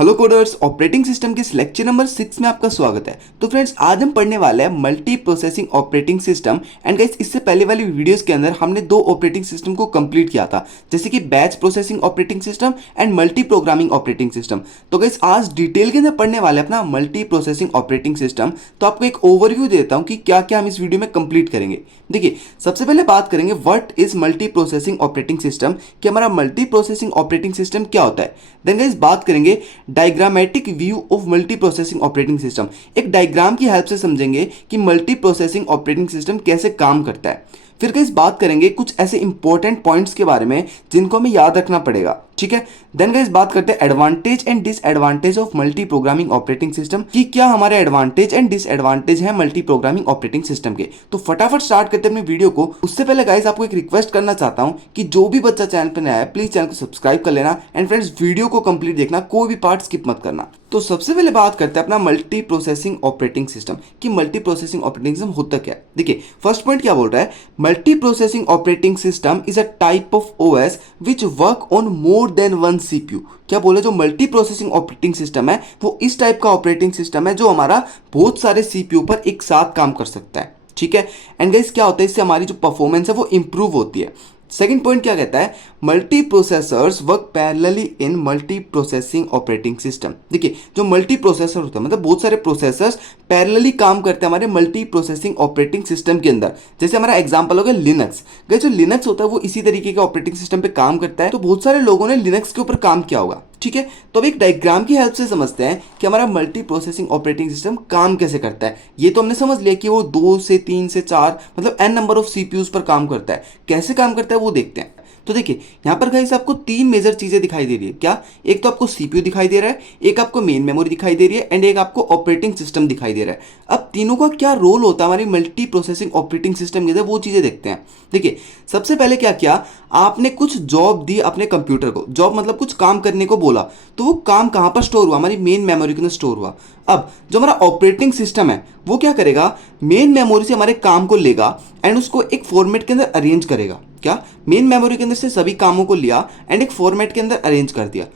Hello coders, operating system के इस lecture number 6 में आपका स्वागत है। तो फ्रेंड्स, आज हम पढ़ने वाले हैं multi processing operating system. And guys, इससे पहले वाली वीडियोस के अंदर हमने दो ऑपरेटिंग सिस्टम को कंप्लीट किया था, जैसे कि batch processing operating system and multi programming operating system. तो गाइस, आज डिटेल के अंदर पढ़ने वाले अपना मल्टी प्रोसेसिंग ऑपरेटिंग सिस्टम। तो आपको एक ओवरव्यू देता हूँ कि क्या क्या हम इस वीडियो में कंप्लीट करेंगे। देखिए, सबसे पहले बात करेंगे what is multi processing operating system, कि हमारा मल्टी प्रोसेसिंग ऑपरेटिंग सिस्टम क्या होता है। देन गाइस, बात करेंगे diagrammatic view of multi processing operating system. एक डायग्राम की हेल्प से समझेंगे कि मल्टी प्रोसेसिंग ऑपरेटिंग सिस्टम कैसे काम करता है। फिर गाइस, बात करेंगे कुछ ऐसे इंपॉर्टेंट पॉइंट्स के बारे में जिनको हमें याद रखना पड़ेगा, ठीक है। देन गाइस, बात करते हैं advantage and disadvantage of multi programming operating system, कि क्या हमारे एडवांटेज एंड डिसएडवांटेज है मल्टी प्रोग्रामिंग ऑपरेटिंग सिस्टम के। तो फटाफट स्टार्ट करते हैं अपनी वीडियो को। उससे पहले गाइस, आपको एक रिक्वेस्ट करना चाहता हूं कि जो भी बच्चा चैनल पर नया है, प्लीज चैनल को सब्सक्राइब कर लेना। एंड फ्रेंड्स, वीडियो को कंप्लीट देखना, कोई भी पार्ट स्किप मत करना। तो सबसे पहले बात करते हैं अपना मल्टी प्रोसेसिंग ऑपरेटिंग सिस्टम, कि मल्टी प्रोसेसिंग ऑपरेटिंग सिस्टम होता क्या है। देखिए, फर्स्ट पॉइंट क्या बोल रहा है, multi processing operating system is a type of OS which work on more than one CPU. क्या बोले, जो मल्टी प्रोसेसिंग ऑपरेटिंग सिस्टम है वो इस टाइप का ऑपरेटिंग सिस्टम है जो हमारा बहुत सारे सीपीयू पर एक साथ काम कर सकता है, ठीक है। एंड गाइस, क्या होता है, इससे हमारी जो परफॉर्मेंस है वो इंप्रूव होती है। सेकंड पॉइंट क्या कहता है, मल्टी प्रोसेसर्स वर्क पैरेलली इन मल्टी प्रोसेसिंग ऑपरेटिंग सिस्टम। देखिए, जो मल्टी प्रोसेसर होता है, मतलब बहुत सारे प्रोसेसर्स पैरेलली काम करते हैं हमारे मल्टी प्रोसेसिंग ऑपरेटिंग सिस्टम के अंदर। जैसे हमारा एग्जांपल होगा लिनक्स। जो लिनक्स होता है वो इसी तरीके के ऑपरेटिंग सिस्टम पे काम करता है। तो बहुत सारे लोगों ने लिनक्स के ऊपर काम किया होगा, ठीक है। तो अब एक डायग्राम की हेल्प से समझते हैं कि हमारा मल्टी प्रोसेसिंग ऑपरेटिंग सिस्टम काम कैसे करता है। ये तो हमने समझ लिया कि वो 2 से 3 से 4 मतलब n नंबर ऑफ सीपीयूज पर काम करता है। कैसे काम करता है वो देखते हैं। तो देखिए, यहाँ पर गाइस आपको तीन मेजर चीजें दिखाई दे रही है। क्या, एक तो आपको सीपीयू दिखाई दे रहा है, एक आपको मेन मेमोरी दिखाई दे रही है, एंड एक आपको ऑपरेटिंग सिस्टम दिखाई दे रहा है। अब तीनों का क्या रोल होता है हमारी मल्टी प्रोसेसिंग ऑपरेटिंग सिस्टम के अंदर, वो चीजें देखते हैं। देखिए, सबसे पहले क्या किया, आपने कुछ जॉब दी अपने कंप्यूटर को। जॉब मतलब कुछ काम करने को बोला, तो वो काम कहां पर स्टोर हुआ, हमारी मेन मेमोरी के अंदर स्टोर हुआ। अब जो हमारा ऑपरेटिंग सिस्टम है वो क्या करेगा, मेन मेमोरी से हमारे काम को लेगा एंड उसको एक फॉर्मेट के अंदर अरेंज करेगा। क्या, मेन मेमोरी के अंदर से सभी कामों को लिया एंड एक फॉर्मेट के अंदर अरेंज कर दिया।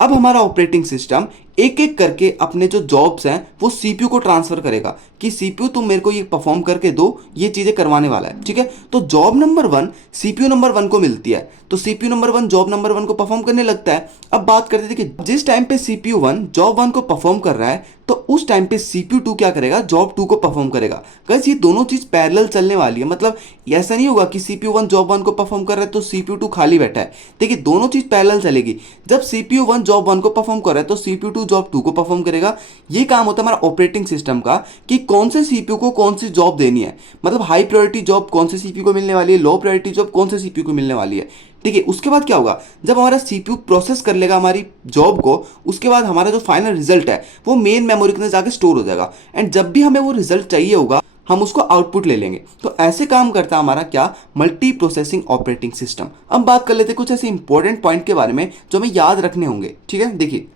अब हमारा ऑपरेटिंग सिस्टम एक एक करके अपने जो जॉब्स हैं वो सीपीयू को ट्रांसफर करेगा, कि सीपीयू तुम मेरे को ये परफॉर्म करके दो, ये चीजें करवाने वाला है, ठीक है। तो जॉब नंबर 1 सीपीयू नंबर 1 को मिलती है, तो सीपीयू नंबर 1 जॉब नंबर 1 को परफॉर्म करने लगता है। अब बात करते थे कि जिस टाइम पे सीपीयू 1 जॉब 1 को परफॉर्म कर रहा है, तो उस टाइम पे सीपीयू 2 क्या करेगा, जॉब 2 को परफॉर्म करेगा। गाइस, ये दोनों चीज पैरेलल चलने वाली है। मतलब ऐसा नहीं होगा कि सीपीयू 1 जॉब 1 को परफॉर्म कर रहा है तो सीपीयू 2 खाली बैठा है। देखिए, दोनों चीज पैरेलल चलेगी। जब सीपीयू 1 जॉब 1 को परफॉर्म कर रहा है तो सीपीयू 2 जॉब 2 को परफॉर्म करेगा। ये काम होता है हमारा ऑपरेटिंग सिस्टम का, कि कौन से सीपीयू को कौन सी जॉब देनी है। मतलब हाई प्रायोरिटी जॉब कौन से सीपीयू को मिलने वाली है, लो प्रायोरिटी जॉब कौन से सीपीयू को मिलने वाली है, ठीक है। उसके बाद क्या होगा, जब हमारा सीपीयू प्रोसेस कर लेगा हमारी जॉब को, उसके बाद हमारा जो फाइनल रिजल्ट है वो मेन मेमोरी के अंदर जाके स्टोर हो जाएगा। एंड जब भी हमें वो रिजल्ट चाहिए होगा, हम उसको आउटपुट ले लेंगे। तो ऐसे काम करता है हमारा क्या, मल्टी प्रोसेसिंग ऑपरेटिंग सिस्टम। अब बात कर लेते हैं कुछ ऐसे इंपॉर्टेंट पॉइंट के बारे में जो हमें याद रखने होंगे, ठीक है। देखिए,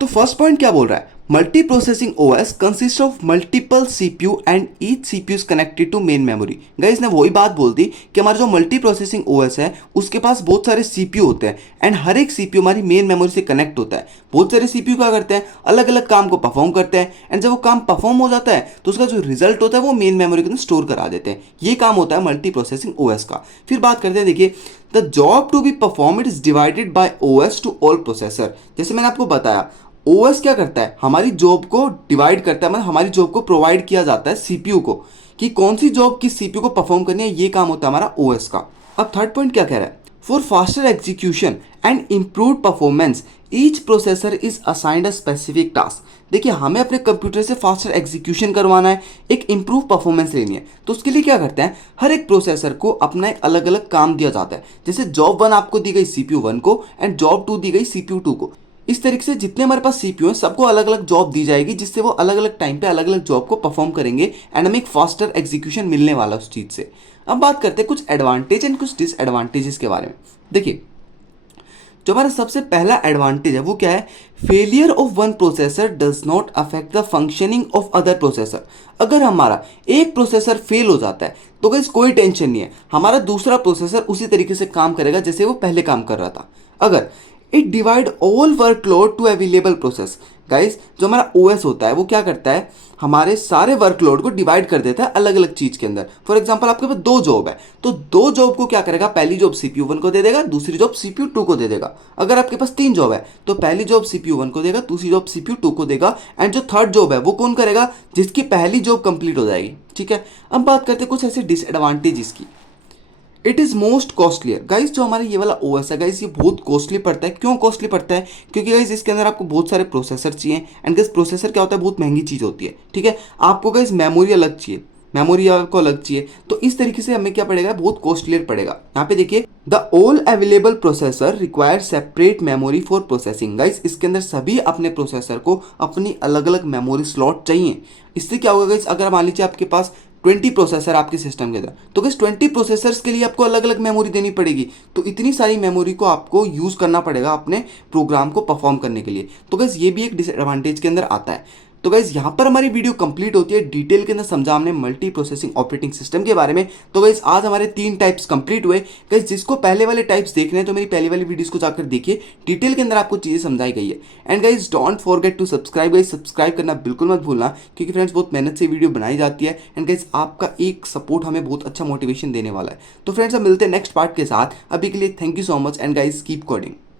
तो फर्स्ट पॉइंट क्या बोल रहा है, multi processing OS consist of multiple CPU and each CPU is connected to main memory. Guys, ने वही बात बोल दी कि हमारा जो मल्टी प्रोसेसिंग ओएस है उसके पास बहुत सारे सीपीयू होते हैं एंड हर एक सीपीयू हमारी मेन मेमोरी से कनेक्ट होता है। बहुत सारे सीपीयू क्या करते हैं, अलग अलग काम को परफॉर्म करते हैं, एंड जब वो काम परफॉर्म हो जाता है तो उसका जो रिजल्ट होता है वो मेन मेमोरी के अंदर स्टोर करा देते हैं। ये काम होता है मल्टी प्रोसेसिंग ओएस का। फिर बात करते हैं, देखिए, the job to be perform it is divided by OS to all processor. जैसे मैंने आपको बताया, ओएस क्या करता है, हमारी जॉब को डिवाइड करता है, मतलब हमारी जॉब को प्रोवाइड किया जाता है सीपीयू को, कि कौन सी जॉब किस सीपीयू को परफॉर्म करनी है। ये काम होता है हमारा ओएस का। अब थर्ड पॉइंट क्या कह रहा है, for faster execution and improve performance each processor is assigned a specific task. देखिए, हमें अपने कंप्यूटर से फास्टर एग्जीक्यूशन करवाना है, एक इंप्रूव परफॉर्मेंस लेनी है, तो उसके लिए क्या करते हैं, हर एक प्रोसेसर को अपना एक अलग अलग काम दिया जाता है। जैसे जॉब 1 आपको दी गई सीपीयू 1 को एंड जॉब 2 दी गई सीपीयू 2 को। इस तरीके से जितने हमारे पास सीपीयू हैं सबको अलग अलग जॉब दी जाएगी, जिससे वो अलग अलग टाइम पे अलग अलग जॉब को परफॉर्म करेंगे एंड हमें एक फास्टर एग्जीक्यूशन मिलने वाला उस चीज से। अब बात करते हैं कुछ एडवांटेज एंड कुछ डिसएडवांटेजेस के बारे में। देखिए, जो हमारा सबसे पहला एडवांटेज है वो क्या है, failure of one processor does not affect the functioning of other processor. अगर हमारा एक प्रोसेसर फेल हो जाता है तो गाइस कोई टेंशन नहीं है, हमारा दूसरा प्रोसेसर उसी तरीके से काम करेगा जैसे वो पहले काम कर रहा था। अगर it divide all workload to available process. Guys जो हमारा ओएस होता है वो क्या करता है, हमारे सारे वर्कलोड को डिवाइड कर देता है अलग अलग चीज के अंदर। फॉर एग्जांपल आपके पास दो जॉब है, तो दो जॉब को क्या करेगा, पहली जॉब सीपीयू 1 को दे देगा, दूसरी जॉब सीपीयू 2 को दे देगा। अगर आपके पास तीन जॉब है तो पहली जॉब सीपीयू 1 को देगा, दूसरी जॉब सीपीयू 2 को देगा, एंड जो थर्ड जॉब है वो कौन करेगा, जिसकी पहली जॉब कंप्लीट हो जाएगी। ठीक है, अब बात करते हैं कुछ ऐसे डिसएडवांटेजेस की। It is most costlier. Guys जो हमारे ये वाला ओएस है गाइस, ये बहुत कॉस्टली पड़ता है। क्यों कॉस्टली पड़ता है, क्योंकि गाइस इसके अंदर आपको बहुत सारे प्रोसेसर चाहिए, एंड गाइस प्रोसेसर क्या होता है, बहुत महंगी चीज़ होती है। ठीक है, आपको गाइस मेमोरी अलग चाहिए, मेमोरी आपको अलग चाहिए, तो इस तरीके से हमें क्या पड़ेगा, बहुत कॉस्टलियर पड़ेगा। यहाँ पे देखिए, the all available processor require separate memory for processing. Guys इसके अंदर सभी अपने प्रोसेसर को अपनी अलग अलग मेमोरी स्लॉट चाहिए। इससे क्या होगा गाइस, अगर मान लीजिए आपके पास 20 प्रोसेसर आपके सिस्टम के अंदर, तो बस 20 प्रोसेसर्स के लिए आपको अलग अलग मेमोरी देनी पड़ेगी। तो इतनी सारी मेमोरी को आपको यूज़ करना पड़ेगा अपने प्रोग्राम को परफॉर्म करने के लिए। तो गैस ये भी एक डिसएडवांटेज के अंदर आता है। तो गैस यहाँ पर हमारी वीडियो कंप्लीट होती है, डिटेल के अंदर समझा हमने मल्टी प्रोसेसिंग ऑपरेटिंग सिस्टम के बारे में। तो गैस आज हमारे 3 टाइप्स कंप्लीट हुए। गैस जिसको पहले वाले टाइप्स देखने हैं तो मेरी पहले वाली वीडियोस को जाकर देखिए, डिटेल के अंदर आपको चीज़ें समझाई गई है। And guys don't forget to subscribe. Guys subscribe करना बिल्कुल मत भूलना, क्योंकि फ्रेंड्स बहुत मेहनत से वीडियो बनाई जाती है, एंड गाइज आपका एक सपोर्ट हमें बहुत अच्छा मोटिवेशन देने वाला है। तो फ्रेंड्स हम मिलते हैं नेक्स्ट पार्ट के साथ। अभी के लिए thank you so much, and guys keep coding.